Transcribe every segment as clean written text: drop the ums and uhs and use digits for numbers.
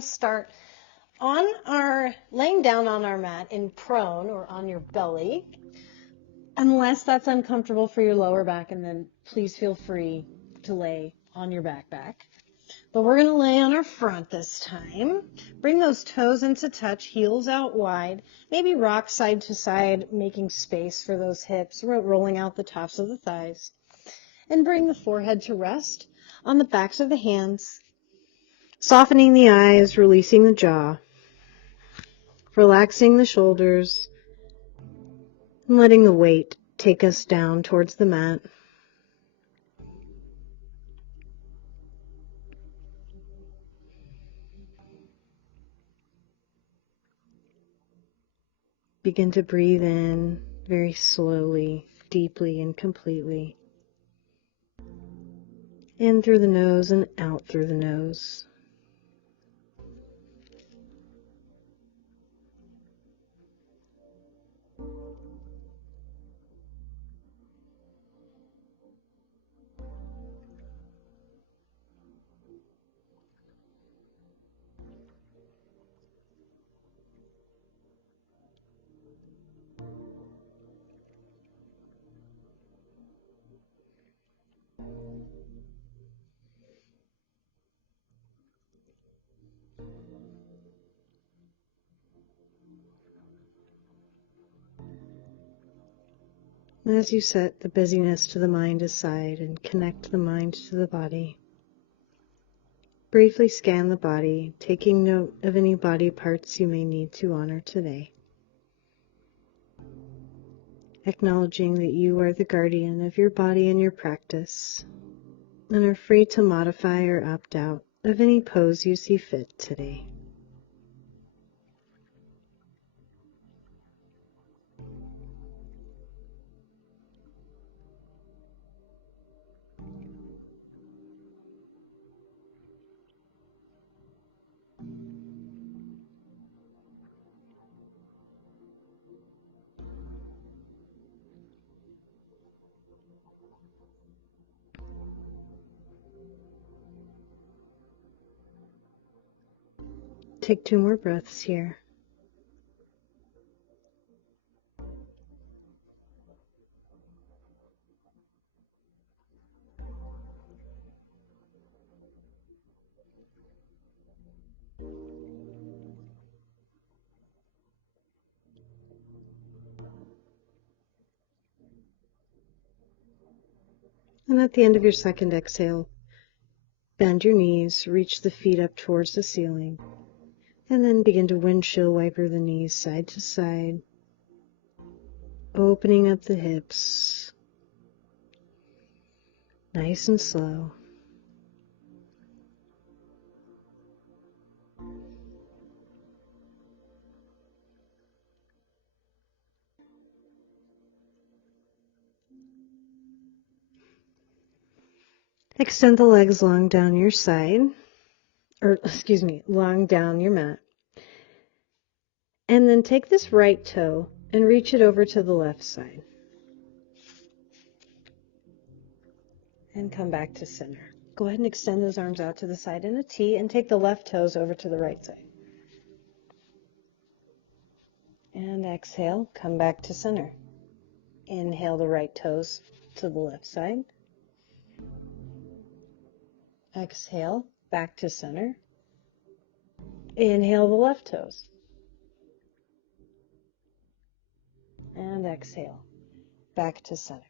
to start on our laying down on our mat in prone or on your belly, unless that's uncomfortable for your lower back, and then please feel free to lay on your back. But we're going to lay on our front this time. Bring those toes into touch, heels out wide. Maybe rock side to side, making space for those hips, rolling out the tops of the thighs. And bring the forehead to rest on the backs of the hands. Softening the eyes, releasing the jaw. Relaxing the shoulders. And letting the weight take us down towards the mat. Begin to breathe in very slowly, deeply, and completely. In through the nose and out through the nose. And as you set the busyness to the mind aside and connect the mind to the body, briefly scan the body, taking note of any body parts you may need to honor today. Acknowledging that you are the guardian of your body and your practice, and are free to modify or opt out of any pose you see fit today. Take 2 more breaths here. And at the end of your second exhale, bend your knees, reach the feet up towards the ceiling, and then begin to windshield wiper the knees side to side, opening up the hips, nice and slow. Extend the legs long down your side, long down your mat. And then take this right toe and reach it over to the left side. And come back to center. Go ahead and extend those arms out to the side in a T and take the left toes over to the right side. And exhale, come back to center. Inhale the right toes to the left side. Exhale, back to center. Inhale the left toes. And exhale, back to center.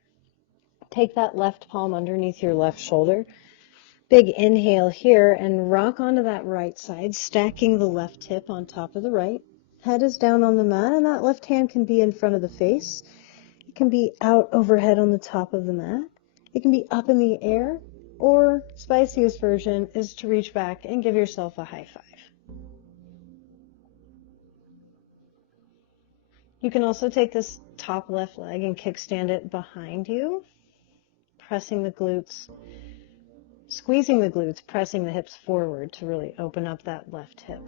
Take that left palm underneath your left shoulder. Big inhale here and rock onto that right side, stacking the left hip on top of the right. Head is down on the mat, and that left hand can be in front of the face. It can be out overhead on the top of the mat. It can be up in the air, or spiciest version is to reach back and give yourself a high five. You can also take this top left leg and kickstand it behind you, pressing the glutes, squeezing the glutes, pressing the hips forward to really open up that left hip.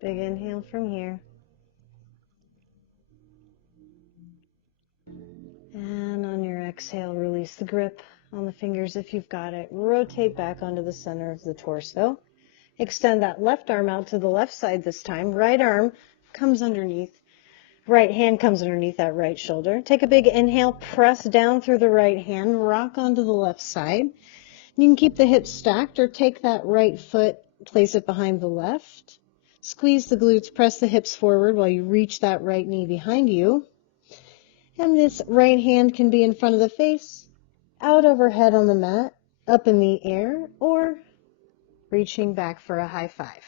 Big inhale from here. And on your exhale, release the grip on the fingers if you've got it. Rotate back onto the center of the torso. Extend that left arm out to the left side this time. Right arm comes underneath. Right hand comes underneath that right shoulder. Take a big inhale, press down through the right hand, rock onto the left side. You can keep the hips stacked or take that right foot, place it behind the left. Squeeze the glutes, press the hips forward while you reach that right knee behind you. And this right hand can be in front of the face, out overhead on the mat, up in the air, or reaching back for a high five.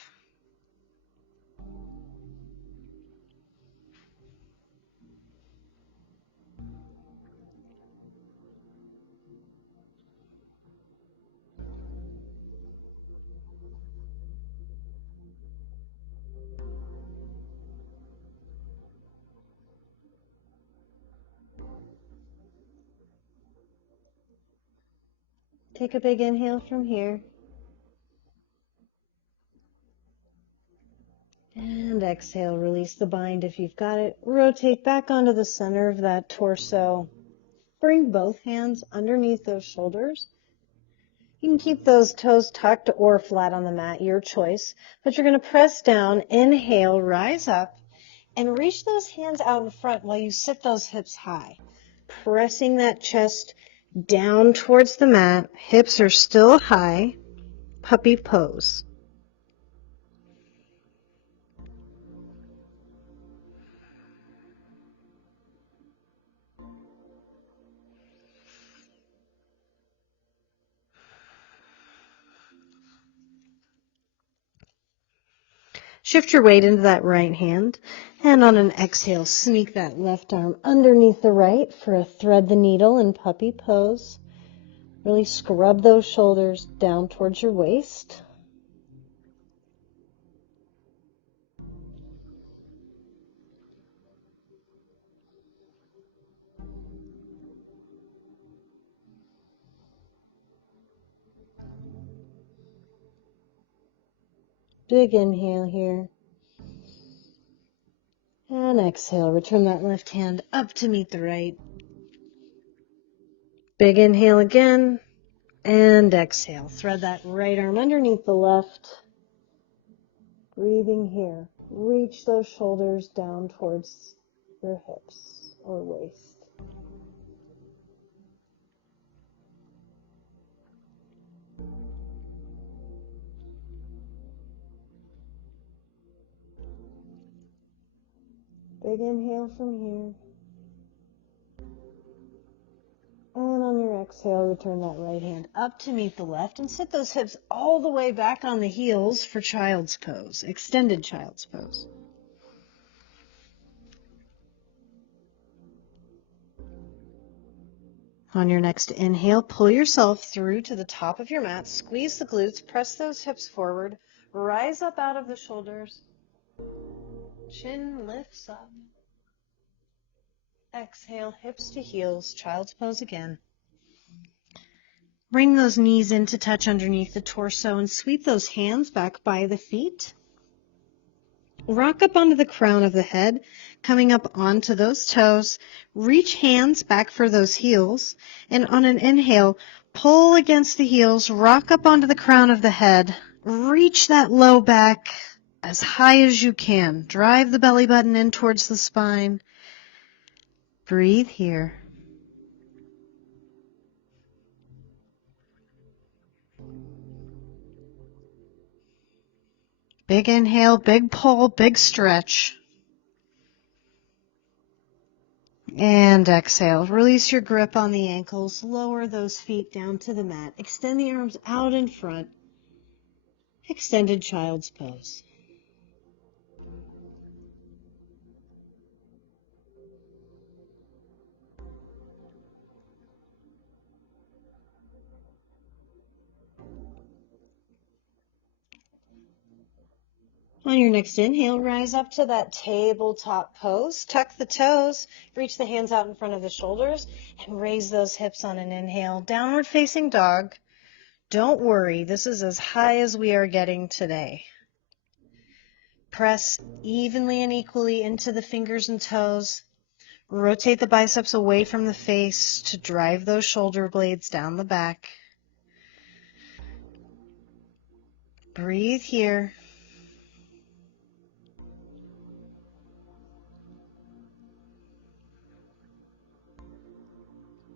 Take a big inhale from here. And exhale, release the bind if you've got it. Rotate back onto the center of that torso. Bring both hands underneath those shoulders. You can keep those toes tucked or flat on the mat, your choice. But you're going to press down, inhale, rise up, and reach those hands out in front while you sit those hips high. Pressing that chest down towards the mat. Hips are still high. Puppy pose. Shift your weight into that right hand, and on an exhale, sneak that left arm underneath the right for a thread the needle in puppy pose. Really scrub those shoulders down towards your waist. Big inhale here. And exhale, return that left hand up to meet the right. Big inhale again. And exhale. Thread that right arm underneath the left. Breathing here. Reach those shoulders down towards your hips or waist. Big inhale from here. And on your exhale, return that right hand up to meet the left and sit those hips all the way back on the heels for child's pose, extended child's pose. On your next inhale, pull yourself through to the top of your mat, squeeze the glutes, press those hips forward, rise up out of the shoulders, chin lifts up. Exhale, hips to heels, child's pose again. Bring those knees in to touch underneath the torso and sweep those hands back by the feet. Rock up onto the crown of the head, coming up onto those toes. Reach hands back for those heels. And on an inhale, pull against the heels, rock up onto the crown of the head. Reach that low back as high as you can. Drive the belly button in towards the spine. Breathe here. Big inhale, big pull, big stretch. And exhale. Release your grip on the ankles. Lower those feet down to the mat. Extend the arms out in front. Extended child's pose. On your next inhale, rise up to that tabletop pose. Tuck the toes, reach the hands out in front of the shoulders, and raise those hips on an inhale. Downward facing dog. Don't worry, this is as high as we are getting today. Press evenly and equally into the fingers and toes. Rotate the biceps away from the face to drive those shoulder blades down the back. Breathe here.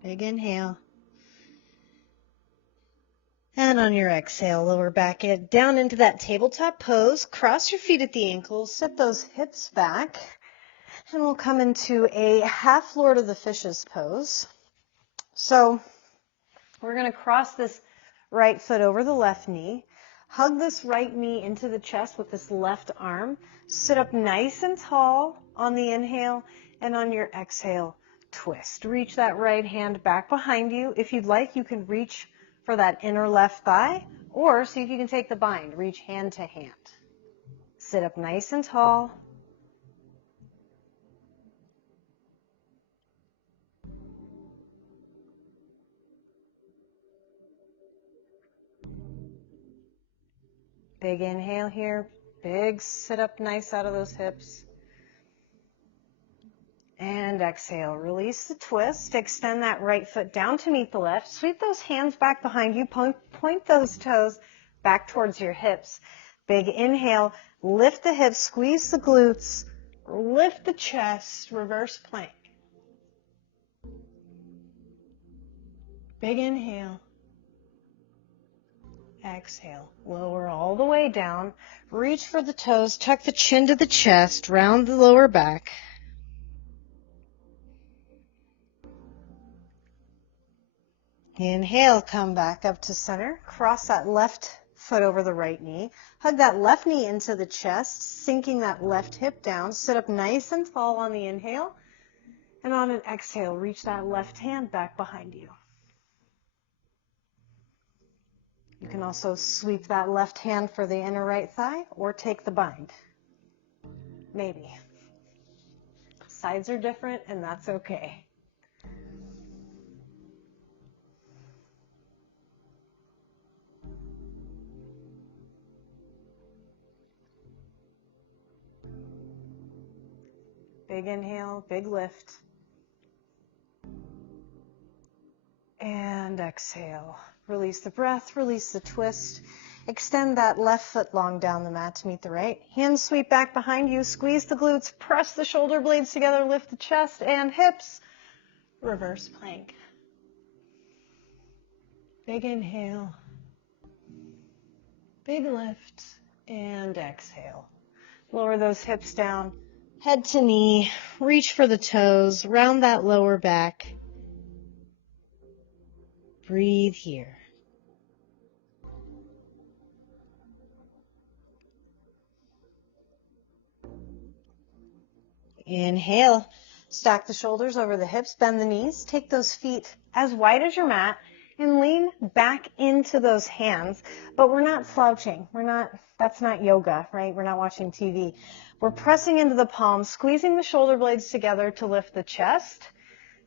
Big inhale. And on your exhale, lower back down into that tabletop pose. Cross your feet at the ankles. Set those hips back. And we'll come into a half Lord of the Fishes pose. So we're going to cross this right foot over the left knee. Hug this right knee into the chest with this left arm. Sit up nice and tall on the inhale, and on your exhale, twist. Reach that right hand back behind you. If you'd like, you can reach for that inner left thigh, or see if you can take the bind. Reach hand to hand. Sit up nice and tall. Big inhale here. Big sit up nice out of those hips. And exhale. Release the twist. Extend that right foot down to meet the left. Sweep those hands back behind you. Point those toes back towards your hips. Big inhale. Lift the hips. Squeeze the glutes. Lift the chest. Reverse plank. Big inhale. Exhale. Lower all the way down. Reach for the toes. Tuck the chin to the chest. Round the lower back. Inhale, come back up to center. Cross that left foot over the right knee. Hug that left knee into the chest, sinking that left hip down. Sit up nice and tall on the inhale. And on an exhale, reach that left hand back behind you. You can also sweep that left hand for the inner right thigh or take the bind. Maybe. Sides are different, and that's okay. Big inhale, big lift. And exhale. Release the breath, release the twist. Extend that left foot long down the mat to meet the right. Hands sweep back behind you. Squeeze the glutes. Press the shoulder blades together. Lift the chest and hips. Reverse plank. Big inhale. Big lift. And exhale. Lower those hips down. Head to knee. Reach for the toes. Round that lower back. Breathe here. Inhale. Stack the shoulders over the hips, bend the knees, take those feet as wide as your mat, and lean back into those hands. But we're not slouching. That's not yoga, right? We're not watching TV. We're pressing into the palms, squeezing the shoulder blades together to lift the chest.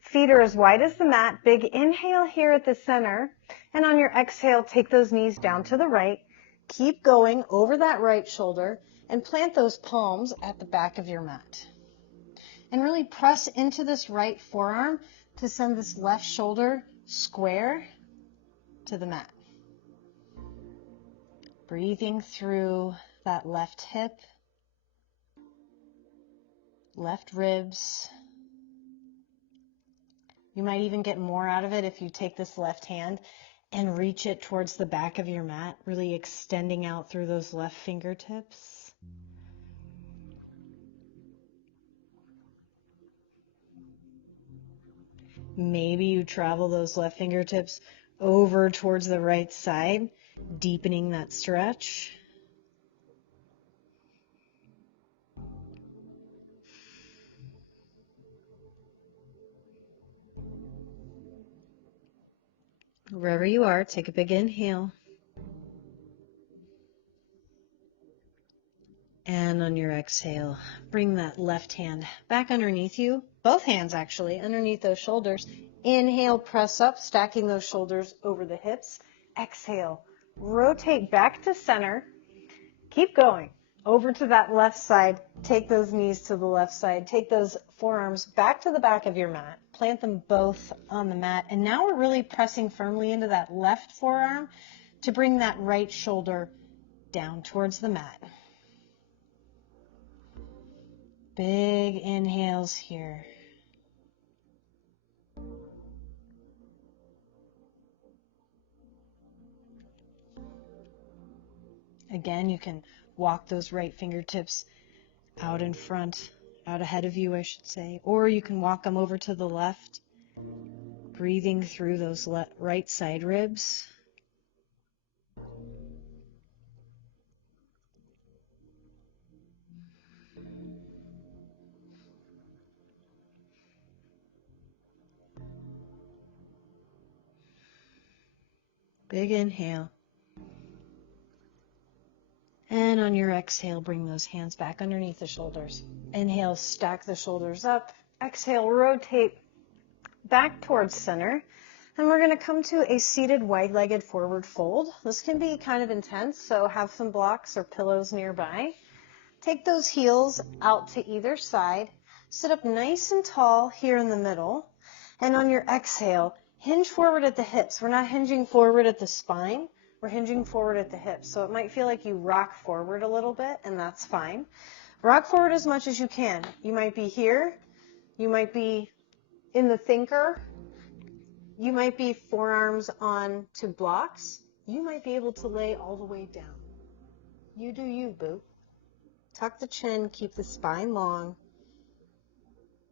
Feet are as wide as the mat. Big inhale here at the center. And on your exhale, take those knees down to the right. Keep going over that right shoulder and plant those palms at the back of your mat. And really press into this right forearm to send this left shoulder square to the mat. Breathing through that left hip, left ribs. You might even get more out of it if you take this left hand and reach it towards the back of your mat, really extending out through those left fingertips. Maybe you travel those left fingertips over towards the right side, deepening that stretch. Wherever you are, take a big inhale. And on your exhale, bring that left hand back underneath you. Both hands actually, underneath those shoulders. Inhale, press up, stacking those shoulders over the hips. Exhale, rotate back to center. Keep going. over to that left side. Take those knees to the left side. Take those forearms back to the back of your mat. Plant them both on the mat. And now we're really pressing firmly into that left forearm to bring that right shoulder down towards the mat. Big inhales here. Again, you can walk those right fingertips out in front, out ahead of you, I should say, or you can walk them over to the left, breathing through those right side ribs. Big inhale. And on your exhale, bring those hands back underneath the shoulders. Inhale, stack the shoulders up. Exhale, rotate back towards center. And we're going to come to a seated wide-legged forward fold. This can be kind of intense, so have some blocks or pillows nearby. Take those heels out to either side. Sit up nice and tall here in the middle. And on your exhale, hinge forward at the hips. We're not hinging forward at the spine. We're hinging forward at the hips. So it might feel like you rock forward a little bit, and that's fine. Rock forward as much as you can. You might be here. You might be in the thinker. You might be forearms on to blocks. You might be able to lay all the way down. You do you, boo. Tuck the chin, keep the spine long.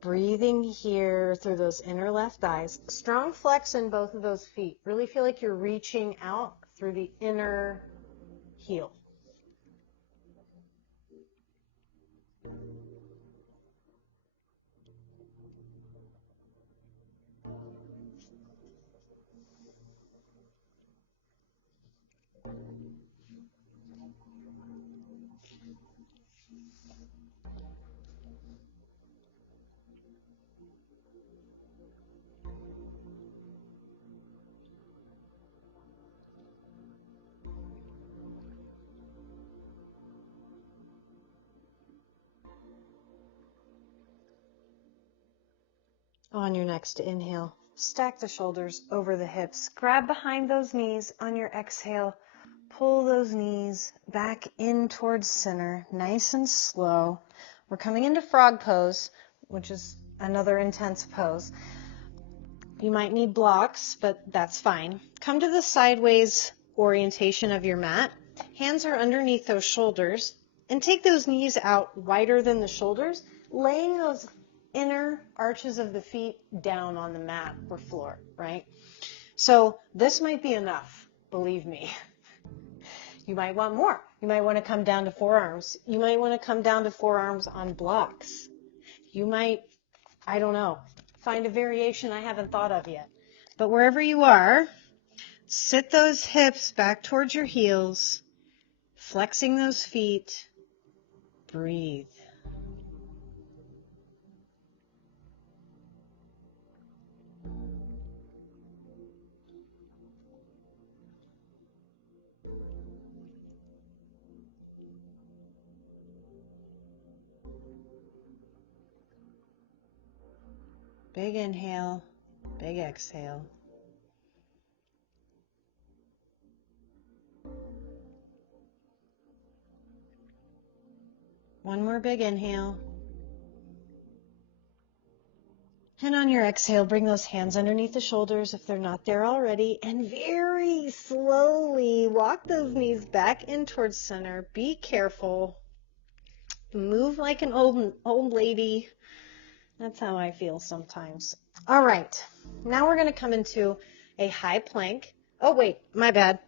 Breathing here through those inner left thighs. Strong flex in both of those feet. Really feel like you're reaching out through the inner heel. On your next inhale, stack the shoulders over the hips. Grab behind those knees. On your exhale, pull those knees back in towards center, nice and slow. We're coming into frog pose, which is another intense pose. You might need blocks, but that's fine. Come to the sideways orientation of your mat. Hands are underneath those shoulders, and take those knees out wider than the shoulders, laying those inner arches of the feet down on the mat or floor, right? So this might be enough, believe me. You might want more. You might want to come down to forearms. You might want to come down to forearms on blocks. You might, I don't know, find a variation I haven't thought of yet. But wherever you are, sit those hips back towards your heels, flexing those feet. Breathe. Big inhale, big exhale. One more big inhale. And on your exhale, bring those hands underneath the shoulders if they're not there already. And very slowly walk those knees back in towards center. Be careful. Move like an old lady. That's how I feel sometimes. All right. Now we're going to come into a high plank. Oh, wait, my bad.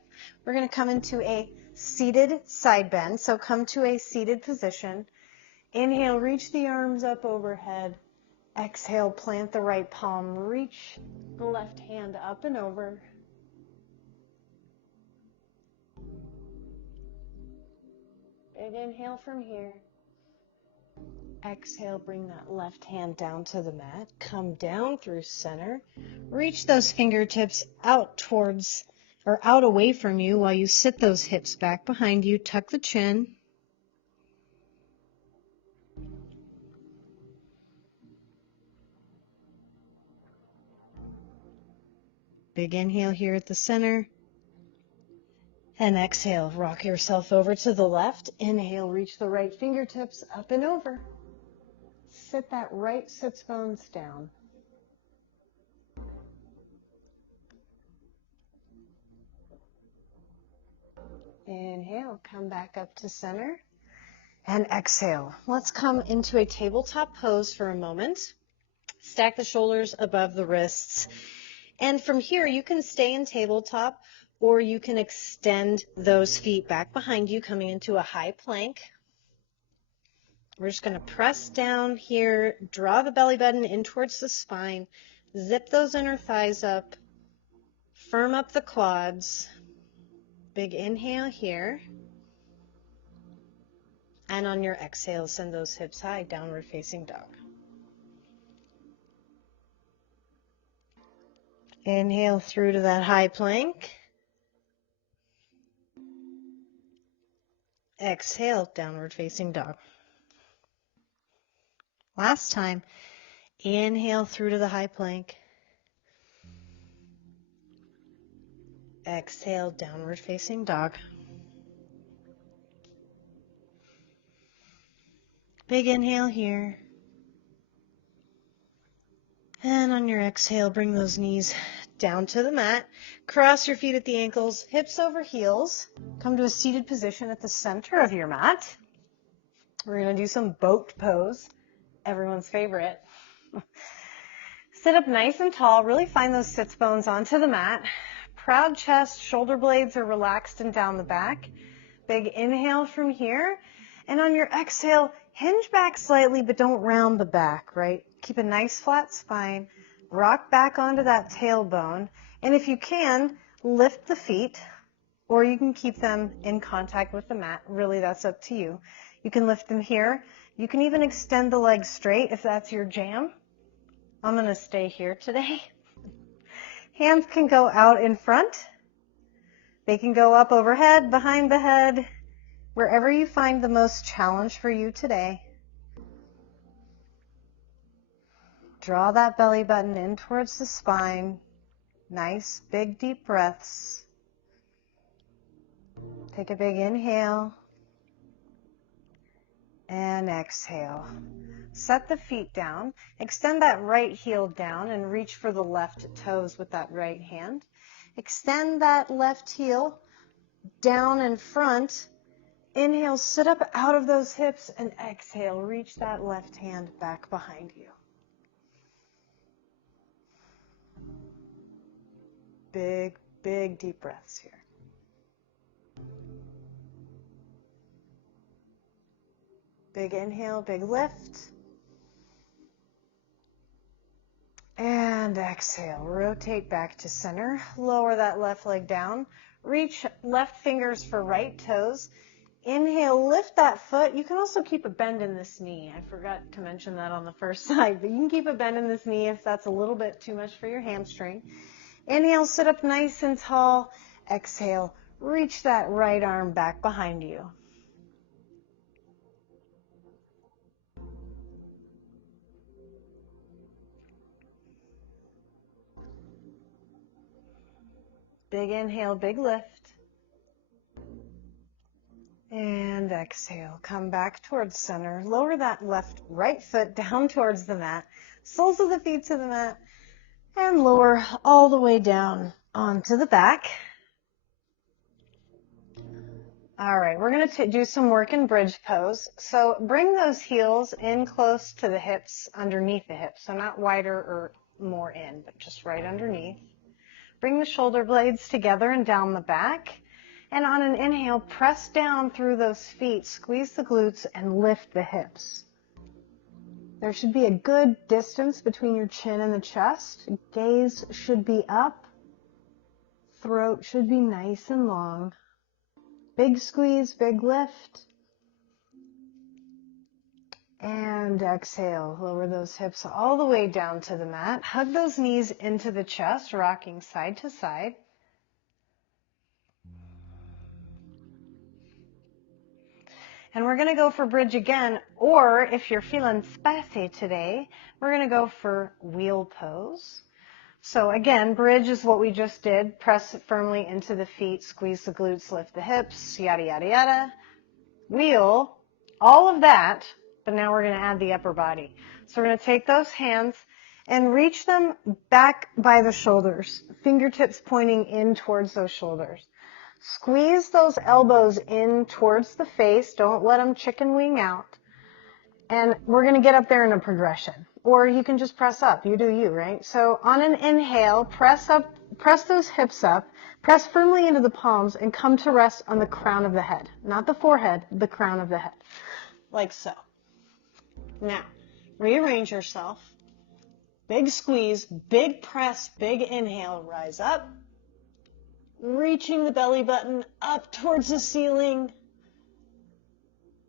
We're going to come into a seated side bend. So come to a seated position. Inhale, reach the arms up overhead. Exhale, plant the right palm. Reach the left hand up and over. Big inhale from here. Exhale, bring that left hand down to the mat. Come down through center. Reach those fingertips out towards or out away from you while you sit those hips back behind you. Tuck the chin. Big inhale here at the center. And exhale, rock yourself over to the left. Inhale, reach the right fingertips up and over. Sit that right sits bones down. Inhale, come back up to center. And exhale. Let's come into a tabletop pose for a moment. Stack the shoulders above the wrists. And from here, you can stay in tabletop, or you can extend those feet back behind you, coming into a high plank. We're just going to press down here, draw the belly button in towards the spine, zip those inner thighs up, firm up the quads. Big inhale here. And on your exhale, send those hips high, downward facing dog. Inhale through to that high plank. Exhale, downward facing dog. Last time, inhale through to the high plank. Exhale, downward facing dog. Big inhale here. And on your exhale, bring those knees down to the mat. Cross your feet at the ankles, hips over heels. Come to a seated position at the center of your mat. We're going to do some boat pose, everyone's favorite. Sit up nice and tall. Really find those sits bones onto the mat. Proud chest, shoulder blades are relaxed and down the back. Big inhale from here. And on your exhale, hinge back slightly, but don't round the back, right? Keep a nice flat spine. Rock back onto that tailbone. And if you can, lift the feet, or you can keep them in contact with the mat. Really, that's up to you. You can lift them here. You can even extend the legs straight if that's your jam. I'm going to stay here today. Hands can go out in front. They can go up overhead, behind the head, wherever you find the most challenge for you today. Draw that belly button in towards the spine. Nice, big, deep breaths. Take a big inhale. And exhale. Set the feet down. Extend that right heel down and reach for the left toes with that right hand. Extend that left heel down in front. Inhale, sit up out of those hips, and exhale, reach that left hand back behind you. Big, big deep breaths here. Big inhale, big lift. And exhale, rotate back to center. Lower that left leg down. Reach left fingers for right toes. Inhale, lift that foot. You can also keep a bend in this knee. I forgot to mention that on the first side, but you can keep a bend in this knee if that's a little bit too much for your hamstring. Inhale, sit up nice and tall. Exhale, reach that right arm back behind you. Big inhale, big lift. And exhale, come back towards center. Lower that right foot down towards the mat. Soles of the feet to the mat. And lower all the way down onto the back. All right, we're going to do some work in bridge pose. So bring those heels in close to the hips, underneath the hips. So not wider or more in, but just right underneath. Bring the shoulder blades together and down the back. And on an inhale, press down through those feet, squeeze the glutes, and lift the hips. There should be a good distance between your chin and the chest. Gaze should be up. Throat should be nice and long. Big squeeze, big lift. And exhale, lower those hips all the way down to the mat. Hug those knees into the chest, rocking side to side. And we're going to go for bridge again, or if you're feeling spicy today, we're going to go for wheel pose. So again, bridge is what we just did. Press it firmly into the feet, squeeze the glutes, lift the hips, yada, yada, yada. Wheel, all of that, but now we're going to add the upper body. So we're going to take those hands and reach them back by the shoulders, fingertips pointing in towards those shoulders. Squeeze those elbows in towards the face. Don't let them chicken wing out. And we're going to get up there in a progression. Or you can just press up. You do you, right? So on an inhale, press up, press those hips up, press firmly into the palms, and come to rest on the crown of the head. Not the forehead, the crown of the head. Like so. Now, rearrange yourself. Big squeeze, big press, big inhale. Rise up. Reaching the belly button up towards the ceiling.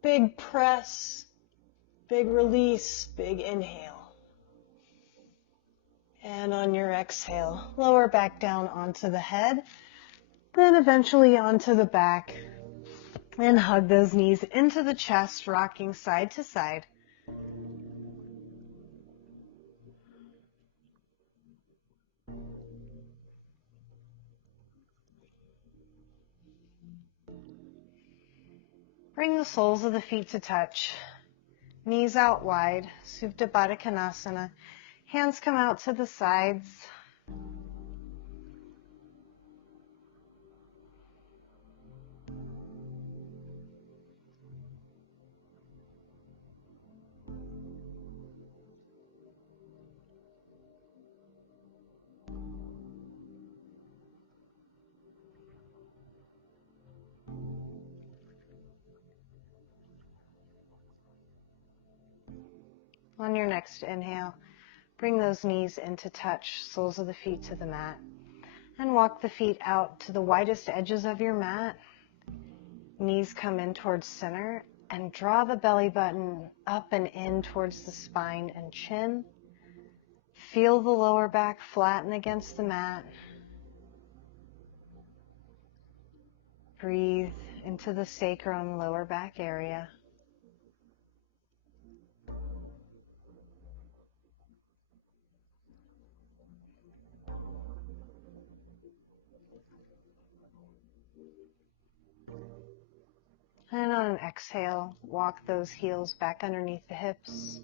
Big press. Big release, big inhale. And on your exhale, lower back down onto the head, then eventually onto the back, and hug those knees into the chest, rocking side to side. Bring the soles of the feet to touch, knees out wide, Supta Baddha Konasana. Hands come out to the sides. On your next inhale, bring those knees into touch, soles of the feet to the mat, and walk the feet out to the widest edges of your mat. Knees come in towards center, and draw the belly button up and in towards the spine and chin. Feel the lower back flatten against the mat. Breathe into the sacrum, lower back area. And on an exhale, walk those heels back underneath the hips.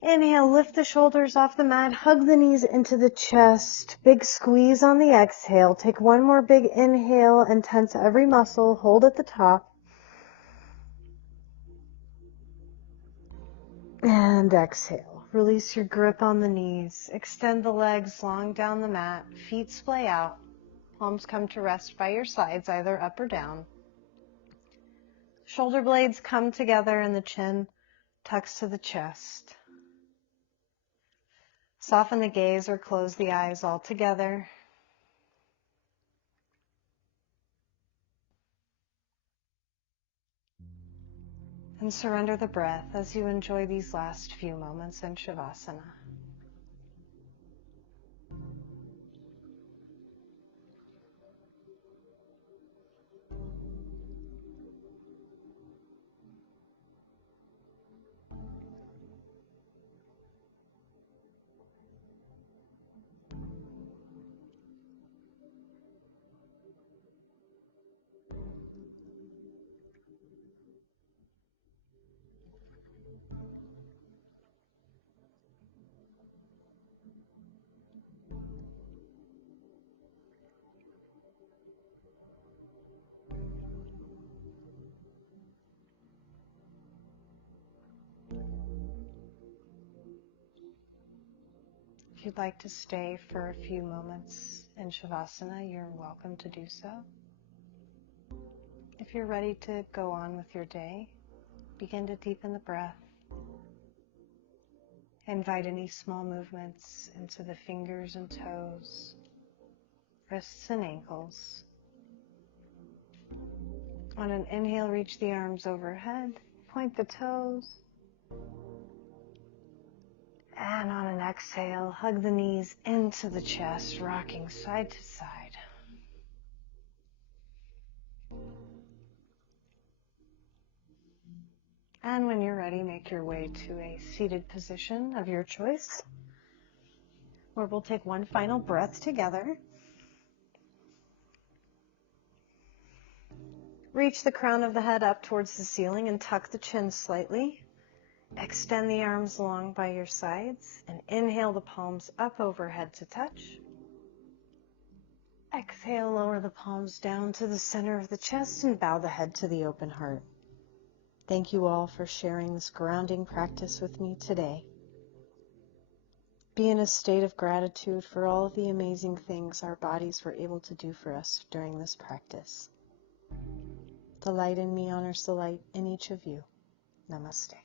Inhale, lift the shoulders off the mat, hug the knees into the chest. Big squeeze on the exhale. Take one more big inhale and tense every muscle. Hold at the top. And exhale. Release your grip on the knees. Extend the legs long down the mat. Feet splay out. Palms come to rest by your sides, either up or down. Shoulder blades come together and the chin tucks to the chest. Soften the gaze or close the eyes altogether. And surrender the breath as you enjoy these last few moments in Shavasana. If you'd like to stay for a few moments in Shavasana, you're welcome to do so. If you're ready to go on with your day, begin to deepen the breath. Invite any small movements into the fingers and toes, wrists and ankles. On an inhale, reach the arms overhead, point the toes. And on an exhale, hug the knees into the chest, rocking side to side. And when you're ready, make your way to a seated position of your choice. where we'll take one final breath together. Reach the crown of the head up towards the ceiling and tuck the chin slightly. Extend the arms long by your sides and inhale the palms up overhead to touch. Exhale, lower the palms down to the center of the chest and bow the head to the open heart. Thank you all for sharing this grounding practice with me today. Be in a state of gratitude for all of the amazing things our bodies were able to do for us during this practice. The light in me honors the light in each of you. Namaste.